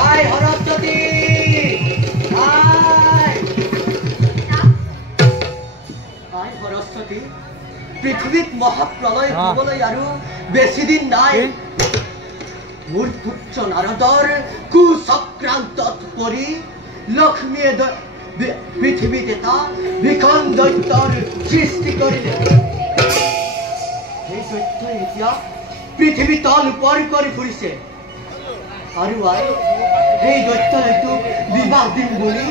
আয় হৰজ্যোতি আয় আয় হৰজ্যোতি পৃথিবীত মহাপ্ৰলয় হবলৈ আৰু বেছি দিন নাই মোৰ পুত্ৰ নাৰদৰ কুচক্ৰান্তত পৰি লক্ষ্মীয়ে পৃথিবীত এটা বিকন দৈত্যৰ সৃষ্টি কৰিলে সেই দৈত্যই এতিয়া পৃথিৱী তল ওপৰ কৰি ফুৰিছে আৰু আই এই দৈত্যটোক বিবাহ দিম বুলি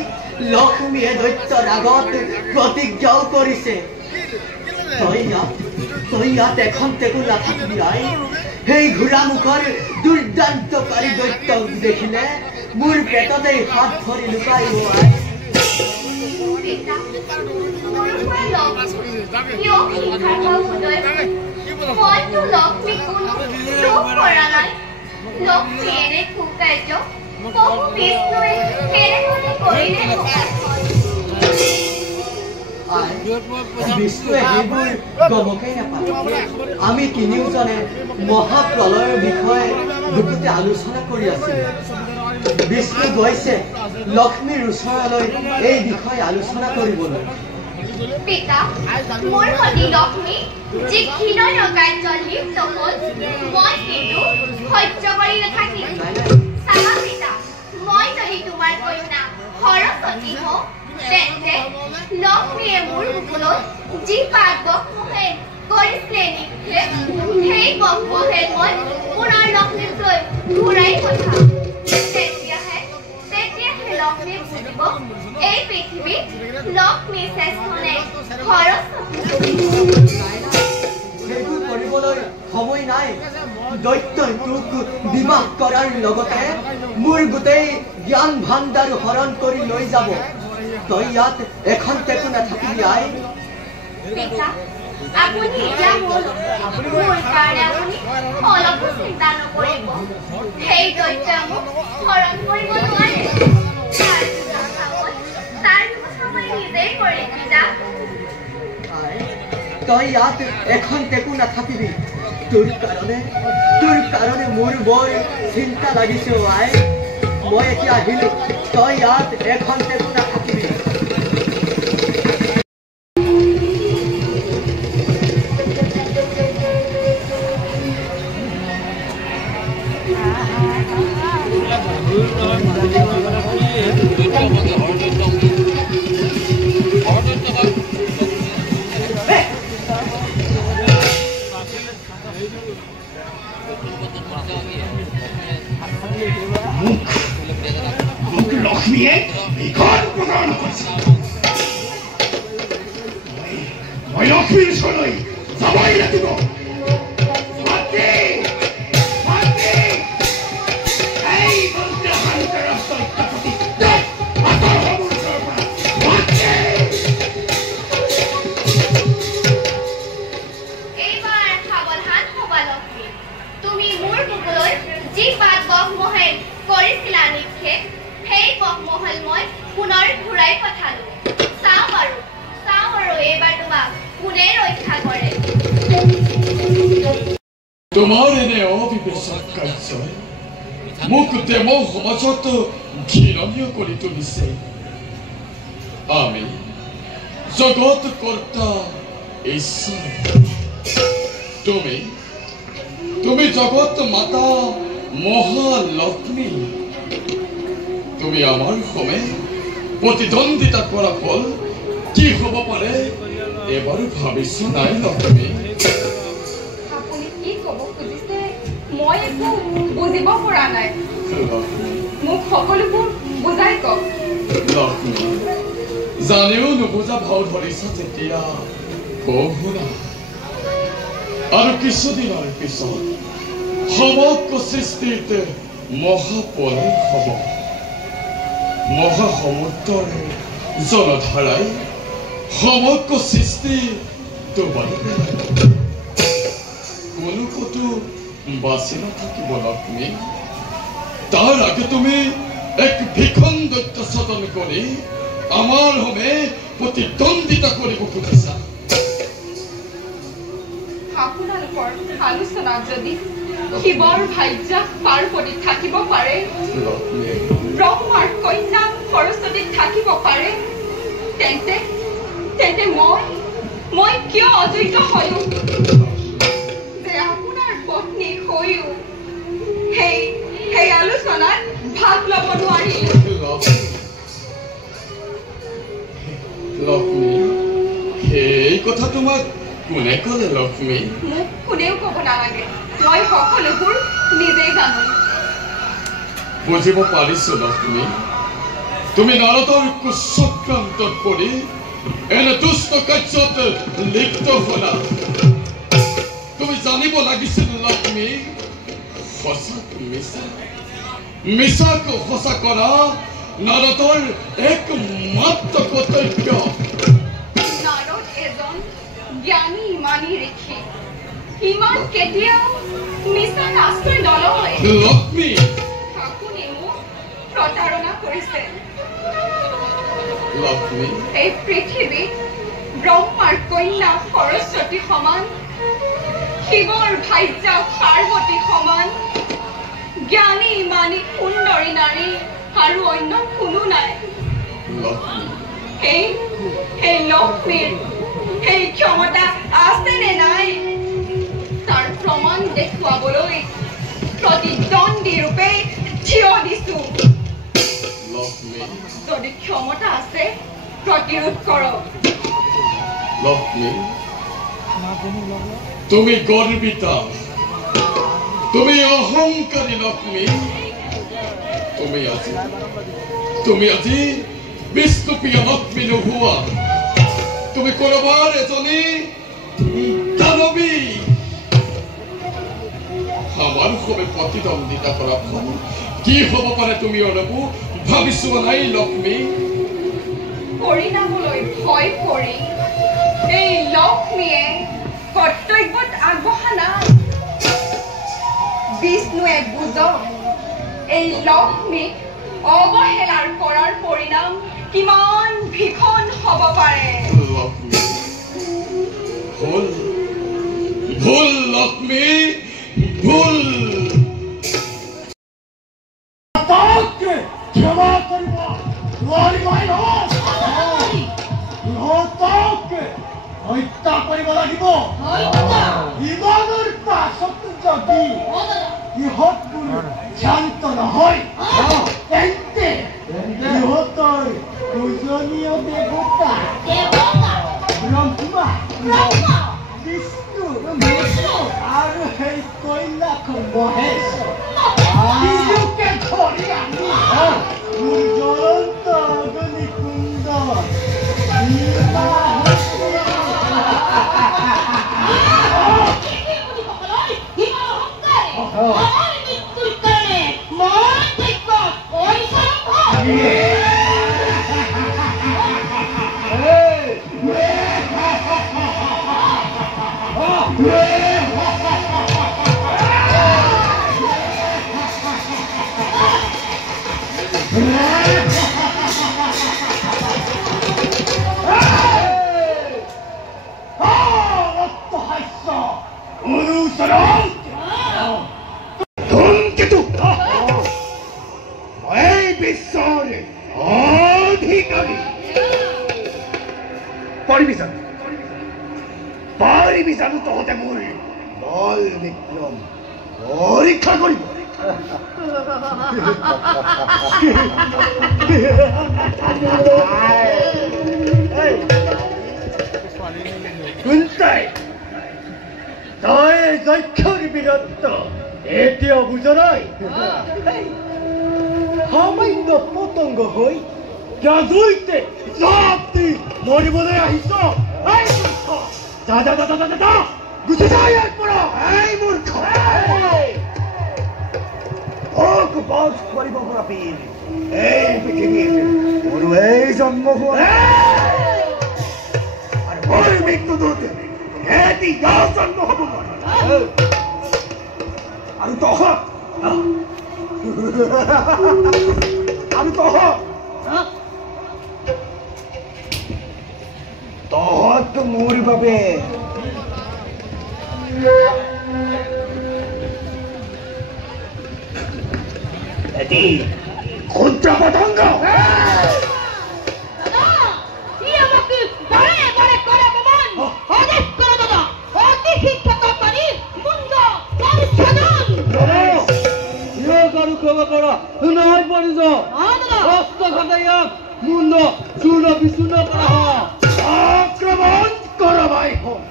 লক্ষ্মীয়ে দৈত্যৰ আগত প্ৰতিজ্ঞাও কৰিছে তই ইয়াত এখন টেকু নাথাকিবি আই সেই ঘোঁৰামুখৰ দুৰ্দান্তকাৰী দৈত্যক দেখিলে মোৰ পেটতে হাত ধৰি লুকাই আই আমি তিনিওজনে মহাপ্ৰলয়ৰ বিষয়ে দুখতে আলোচনা কৰি আছিলো বিষ্ণু গৈছে লক্ষ্মীৰ ওচৰলৈ এই বিষয়ে আলোচনা কৰিবলৈ পিতা মোৰ সতি লক্ষ্মী যি ক্ষীণৰ কাৰ্যত লিপ্ত হ'ল মই কিন্তু সহ্য কৰি নাথাকিম চাবা পিতা মই যদি তোমাৰ কন্যা সৰস্বতী হওঁ তেন্তে লক্ষ্মীয়ে মোৰ বুকুলৈ যি পাপ বকমোহে কৰিছিলে নিক্ষেপ সেই বকমোহে মই পুনৰ লক্ষ্মীক লৈ ঘূৰাই পঠাম তেতিয়াহে লক্ষ্মী বুজিব এই পৃথিৱীত লক্ষ্মী শ্ৰেষ্ঠনে সৰস্বতী সেইবোৰ কৰিবলৈ সময় নাই দৈত্যই তোক বিবাহ কৰাৰ লগতে মোৰ গোটেই জ্ঞান ভাণ্ডাৰ হৰণ কৰি লৈ যাব তই ইয়াত এখন টেকু নাথাকিবি আই পিতা আপুনি এতিয়া মোৰ কাৰণে আপুনি অলপো চিন্তা নকৰিব সেই দৈত্যই মোক হৰণ কৰিব নোৱাৰে তই ইয়াত এখন টেকু নাথাকিবি তোৰ কাৰণে মোৰ বৰ চিন্তা লাগিছে আই মই এতিয়া আহিলো তই ইয়াত এখন টেকু নাথাকিবি লক্ষ্মীয়ে বিকট প্ৰতাৰণা কৰিছে মই লক্ষ্মীৰ ওচৰলৈ যাবই লাগিব তোমাৰ এনে অবিবেচক কাৰ্যই মোক দেৱ সমাজত ঘৃণনীয় কৰি তুলিছে আমি জগত কৰ্তা ঈশ্বৰ তুমি জগত মাতা মহালক্ষ্মী তুমি আমাৰ সমে প্ৰতিদ্বন্দ্বিতা কৰা ফল কি হ'ব পাৰে এবাৰো ভাবিছো নাই লক্ষ্মী মই একো বুজিব পৰা নাই মোক সকলোবোৰ বুজাই কওক লক্ষ্মী জানেও নুবুজা ভাও ধৰিছা তেতিয়া শুনা আৰু কিছুদিনৰ পিছত সমগ্ৰ সৃষ্টিত মহাপ্ৰলয় হ'ব মহাসমুদ্ৰৰ জলধাৰাই সমগ্ৰ সৃষ্টি তোমাৰ কোনো কতো বাচি নাথাকিব লক্ষ্মী তাৰ আগে তুমি এক ভীষণ দৈত্য সদন কৰি আমাৰ হমে প্ৰতিদ্বন্দ্বিতা কৰিব খুজিছা আপোনালোকৰ আলোচনা যদি শিৱৰ ভাৰ্যা পাৰ্বতীত থাকিব পাৰে ব্ৰহ্মাৰ কন্যা সৰস্বতীত থাকিব পাৰে তেন্তে তেন্তে মই কিয় অযোগ্য হয়ো যে আপোনাৰ পত্নী হৈও সেই আলোচনাত ভাগ ল'ব নোৱাৰিলো লক্ষ্মী সেই কথা তোমাক কোনে ক'লে লক্ষ্মী মোক কোনেও ক'ব নালাগে মই সকলোবোৰ নিজেই জানো বুজিব পাৰিছো লক্ষ্মী তুমি নাৰদৰ কুচক্ৰান্তত পৰি এনে দুষ্ট কাৰ্যত লিপ্ত হলা তুমি জানিব লাগিছিল লক্ষ্মী সঁচাক মিছাক সঁচা কৰা নাৰদৰ একমাত্ৰ কৰ্তব্য নাৰদ এজন জ্ঞানী ইমানী ঋষি ইমান কেতিয়াও মিছাক আশ্ৰয় নলয় লক্ষ্মী আপুনি মোক প্ৰতাৰণা কৰিছে লক্ষ্মী এই পৃথিৱীত ব্ৰহ্মাৰ কন্যা সৰস্বতী সমান শিৱৰ ভাৰ্যা পাৰ্বতী সমান জ্ঞানী ইমানী সুন্দৰী নাৰী আৰু অন্য কোনো নাই সেই লক্ষ্মীৰ সেই ক্ষমতা আছে নে নাই তাৰ প্ৰমাণ দেখুৱাবলৈ প্ৰতিদ্বন্দ্বী ৰূপে থিয় দিছো যদি ক্ষমতা আছে প্ৰতিৰোধ কৰক লক্ষ্মী তুমি গৰ্বিতা তুমি অহংকাৰী লক্ষ্মী তুমি আজি বিষ্ণুপ্ৰিয়া লক্ষ্মী নোহোৱা তুমি কৰবাৰ এজনী দানৱী আমাৰ সবে প্ৰতিদ্বন্দ্বিতা কৰা ফল কি হ'ব পাৰে তুমি অলপো ভাবি চোৱা নাই লক্ষ্মী পৰিণামলৈ ভয় কৰি এই লক্ষ্মীয়ে কৰ্তব্যত আগবঢ়া নাই বিষ্ণুৱে বুজক এই লক্ষ্মীক অৱহেলাৰ কৰাৰ পৰিণাম কিমান ভীষণ হ'ব পাৰে ভুল লক্ষ্মী ভুল ক্ষমা কৰিব হত্যা কৰিব লাগিব ইমানৰ পাছত যদি ইহঁতবোৰ শান্ত নহয় তেন্তে ইহঁতৰ পূজনীয় দেৱতা ব্ৰহ্মা বিষ্ণু আৰু সেই কন্যাক মহেশ নিজকে ধৰি আনি মোৰ জ্বলন্ত অগ্নিকুণ্ড পাৰিবিজানো তহঁতে মোৰ বল বিক্ৰম পৰীক্ষা কৰিব তই যক্ষৰ বীৰত্ব এতিয়া বুজ নাই সামান্য পতংগ হৈ গাজুইতে জাতি মৰিবলৈ আহিছ দাদা গুচি যা ইয়াৰ পৰা এই মূৰ্খ বধ কৰিব পৰা বীৰ এই পৃথিৱীত মোৰ এই জন্ম হোৱা আৰু মোৰ মৃত্যুদূত এটি গাঁও জন্ম হ'ব আৰু তহঁত মোৰ বাবে সেনাপতি ক্ষুদ্র পতঙ্গ দাদা ই আমাকে বারে বারে করে অপমান আদেশ করো দাদা অতি শিক্ষা করি মুন্ড সাধন কারু ক্ষমা করা নয় পরিজ হস্ত ঘটাইয়া মুন্ড চূর্ণ বিচূর্ণ করা হয় আক্রমণ করো ভাই হোক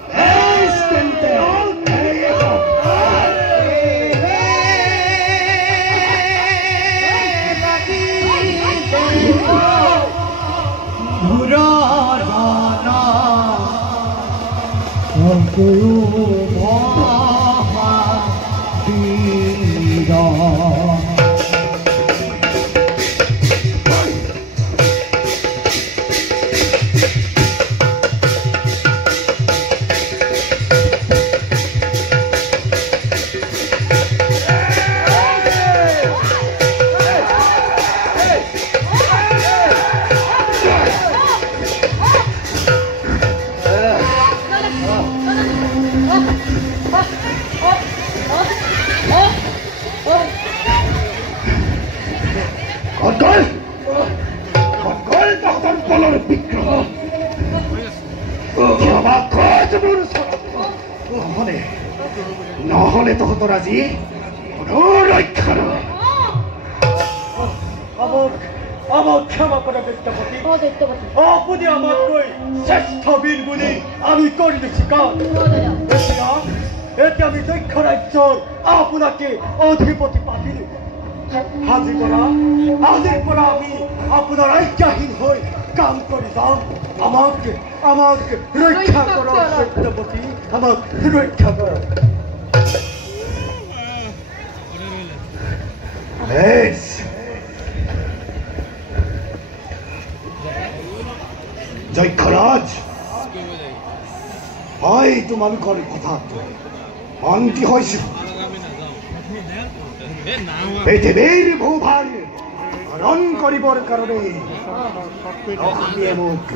নহলে তহঁতৰ আজি কোনো ৰক্ষা নহয় আমাক ক্ষমা কৰা দৈত্যপতি আপুনি আমাতকৈ শ্ৰেষ্ঠ বীৰ বুলি আমি কৰিলো স্বীকাৰ এতিয়া আমি দক্ষ ৰাজ্যৰ আপোনাকে অধিপতি পাতিলো আজিৰ পৰা আমি আপোনাৰ আজ্ঞাহীন হৈ কাম কৰি যাম আমাক ৰক্ষা কৰক দৈত্যপতি আমাক ৰক্ষা কৰক যক্ষৰাজ হয় তোমালোকৰ কথাত শান্তি হৈছো পৃথিৱীৰ ভূভাৰ হৰণ কৰিবৰ কাৰণে মোক